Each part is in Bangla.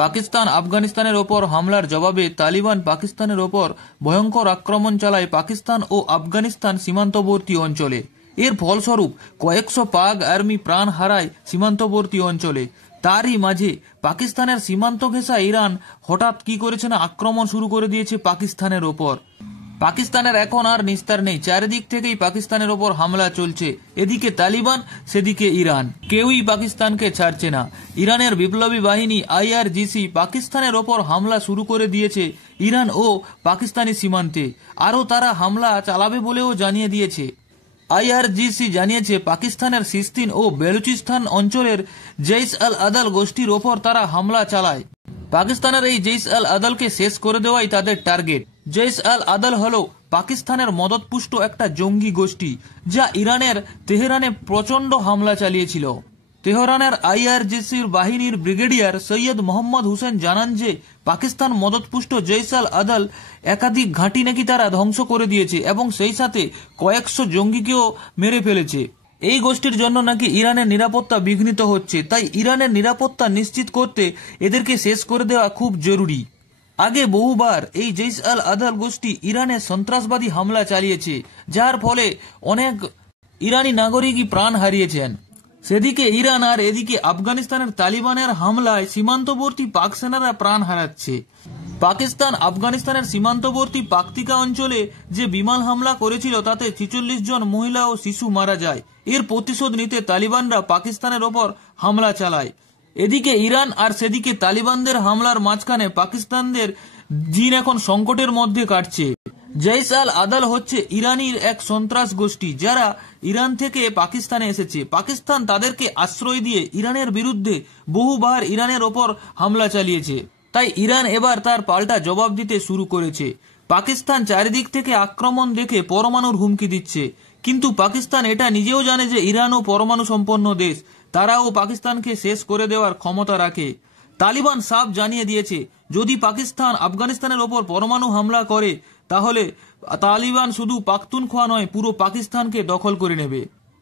পাকিস্তান আফগানিস্তানের ওপর হামলার জবাবে তালিবান পাকিস্তানের ওপর ভয়ঙ্কর আক্রমণ চালায় পাকিস্তান ও আফগানিস্তান সীমান্তবর্তী অঞ্চলে। এর ফলস্বরূপ কয়েকশো পাক আর্মি প্রাণ হারায় সীমান্তবর্তী অঞ্চলে। তারই মাঝে পাকিস্তানের সীমান্ত ঘেঁষা ইরান হঠাৎ কি করেছে না, আক্রমণ শুরু করে দিয়েছে পাকিস্তানের ওপর। পাকিস্তানের এখন আর নিস্তার নেই, চারিদিক থেকেই পাকিস্তানের ওপর হামলা চলছে। এদিকে তালিবান, সেদিকে ইরান, কেউই পাকিস্তানকে ছাড়ছে না। ইরানের বিপ্লবী বাহিনী IRGC পাকিস্তানের ওপর হামলা শুরু করে দিয়েছে ইরান ও পাকিস্তানি সীমান্তে। আরও তারা হামলা চালাবে বলেও জানিয়ে দিয়েছে। IRGC জানিয়েছে পাকিস্তানের সিস্তিন ও বেলুচিস্তান অঞ্চলের জৈশ আল আদল গোষ্ঠীর ওপর তারা হামলা চালায়। পাকিস্তানের এই জৈশ আল আদলকে শেষ করে দেওয়াই তাদের টার্গেট। জৈশ আল আদল হল পাকিস্তানের মদতপুষ্ট একটা জঙ্গি গোষ্ঠী, যা ইরানের তেহরানে প্রচণ্ড হামলা চালিয়েছিল। তেহরানের IRGCর বাহিনীর ব্রিগেডিয়ার সৈয়দ মোহাম্মদ হুসেন জানান যে পাকিস্তান মদতপুষ্ট জৈশ আল আদল একাধিক ঘাঁটি নাকি তারা ধ্বংস করে দিয়েছে এবং সেই সাথে কয়েকশো জঙ্গিকেও মেরে ফেলেছে। এই গোষ্ঠীর জন্য নাকি ইরানের নিরাপত্তা বিঘ্নিত হচ্ছে, তাই ইরানের নিরাপত্তা নিশ্চিত করতে এদেরকে শেষ করে দেওয়া খুব জরুরি। আগে বহুবার এই জৈশ আল আদল গোষ্ঠী ইরানে সন্ত্রাসবাদী হামলা চালিয়েছে, যার ফলে অনেক ইরানি নাগরিকই প্রাণ হারিয়েছেন। সেদিকে ইরান আর এদিকে আফগানিস্তানের তালিবানের হামলায় সীমান্তবর্তী পাক সেনারা প্রাণ হারাচ্ছে। পাকিস্তান আফগানিস্তানের সীমান্তবর্তী পাকতিকা অঞ্চলে যে বিমান হামলা করেছিল তাতে ৪৬ জন মহিলা ও শিশু মারা যায়। এর প্রতিশোধ নিতে তালিবানরা পাকিস্তানের ওপর হামলা চালায়। এদিকে ইরান আর সেদিকে তালিবানদের হামলার মাঝখানে পাকিস্তানদের দিন এখন সংকটের মধ্যে কাটছে। জৈশ আল আদল হচ্ছে ইরানির এক সন্ত্রাস গোষ্ঠী, যারা ইরান থেকে পাকিস্তানে এসেছে। পাকিস্তান তাদেরকে আশ্রয় দিয়ে ইরানের বিরুদ্ধে বহুবার ইরানের ওপর হামলা চালিয়েছে, তাই ইরান এবার তার পাল্টা জবাব দিতে শুরু করেছে। পাকিস্তান চারিদিক থেকে আক্রমণ দেখে পরমাণুর হুমকি দিচ্ছে, কিন্তু পাকিস্তান এটা নিজেও জানে যে ইরানও পরমাণু সম্পন্ন দেশ, তারাও পাকিস্তানকে শেষ করে দেওয়ার ক্ষমতা রাখে। তালিবান সাফ জানিয়ে দিয়েছে যদি পাকিস্তান আফগানিস্তানের ওপর পরমাণু হামলা করে তাহলে তালিবান শুধু পাখতুনখোয়া নয়, পুরো পাকিস্তানকে দখল করে নেবে।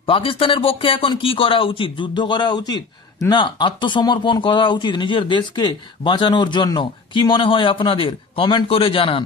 পাকিস্তানের পক্ষে এখন কি করা উচিত? যুদ্ধ করা উচিত না আত্মসমর্পণ করা উচিত নিজের দেশকে বাঁচানোর জন্য? কি মনে হয় আপনাদের? কমেন্ট করে জানান।